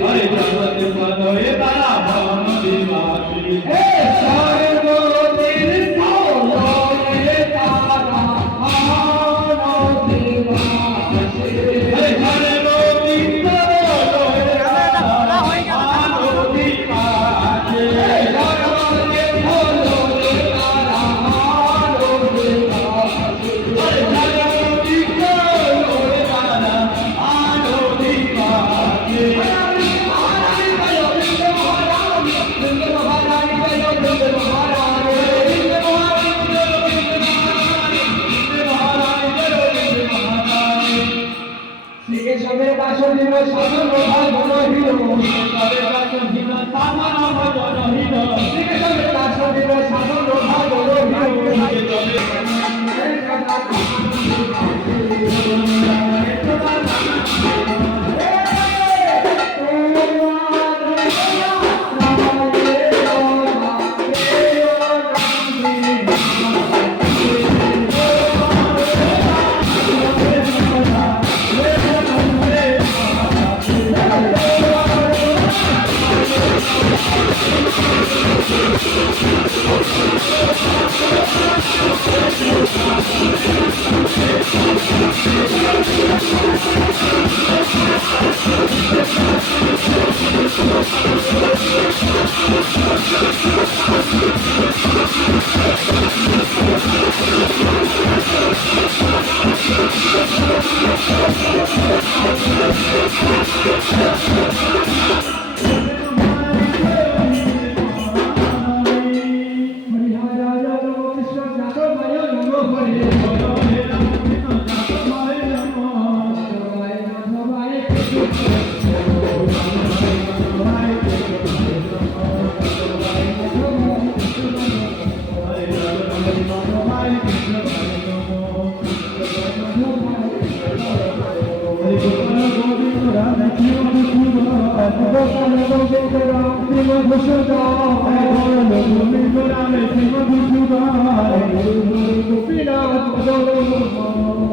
হরে জগতে পদয়ে তারা ভবন দিবাসী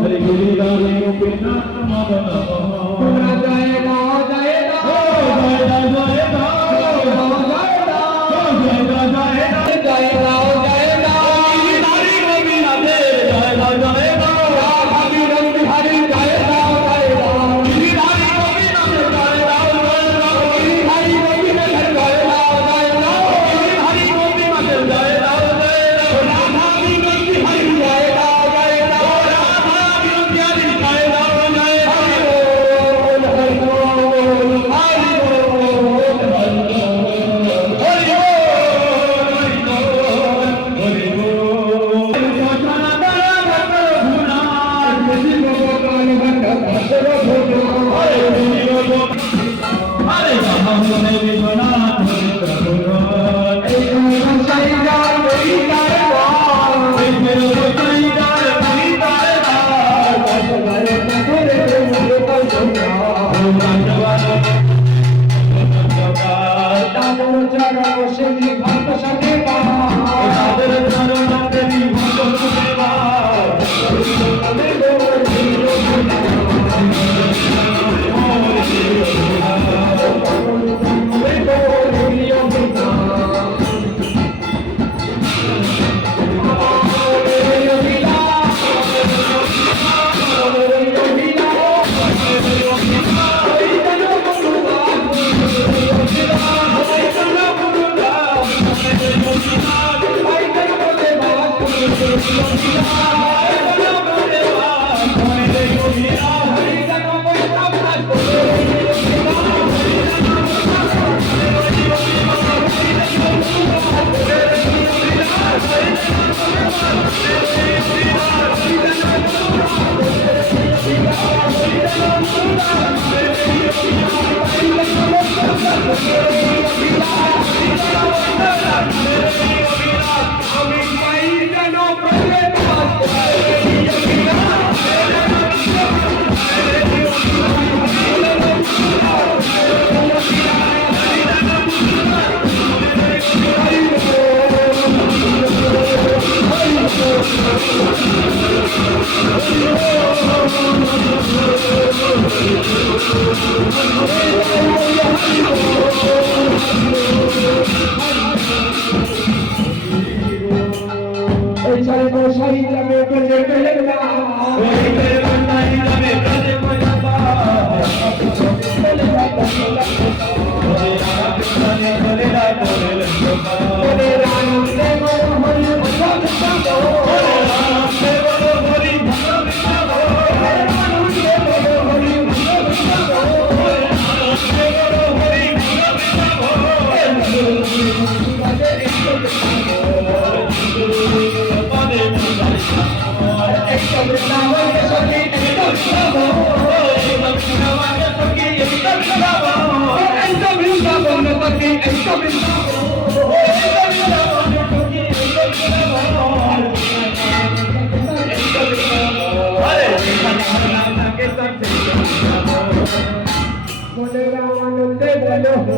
Hare Guru Hare Gopinath Madhava চরণ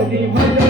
Hare Hare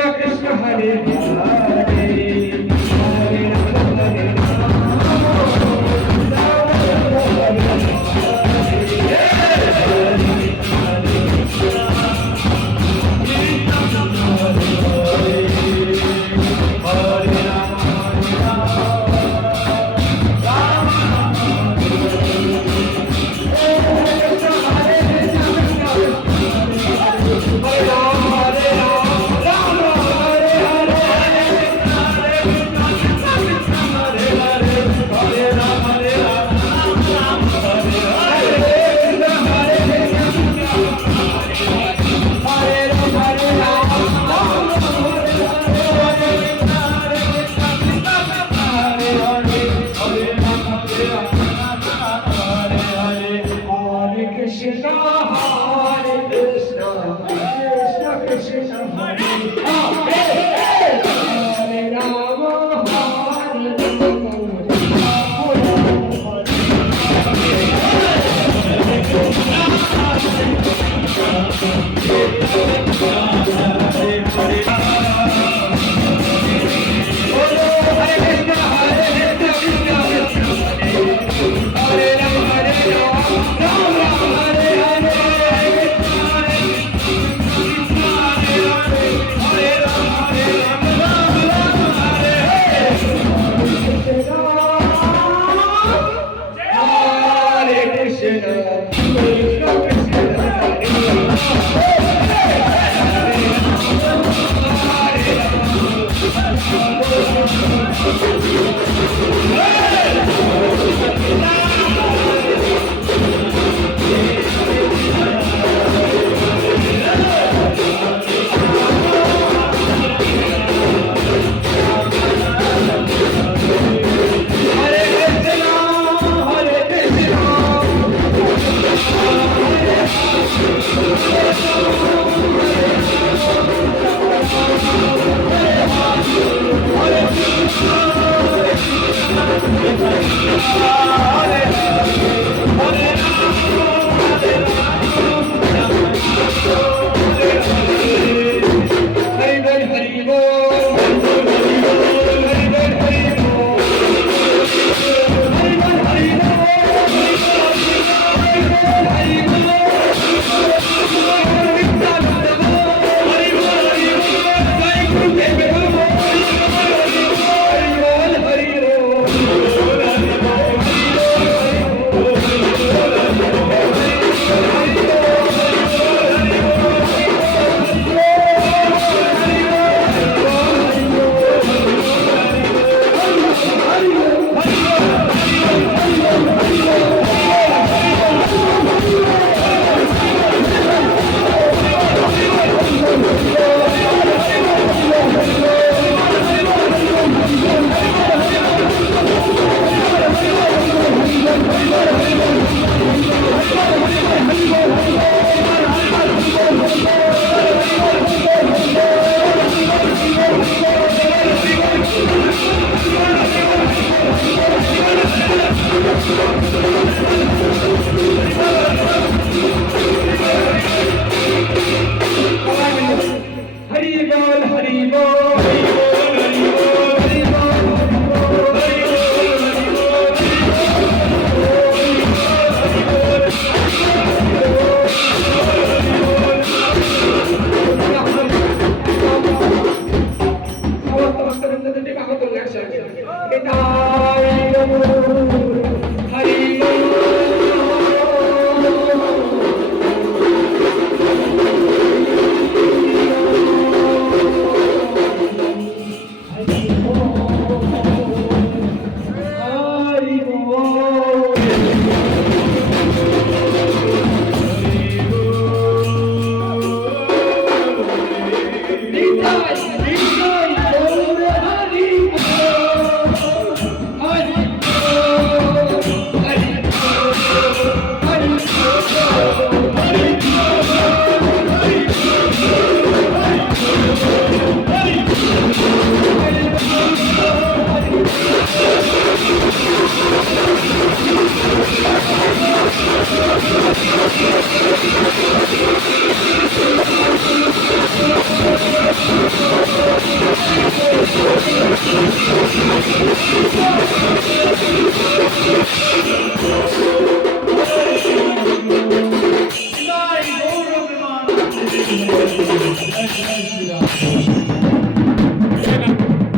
Krishna, Hare Bol,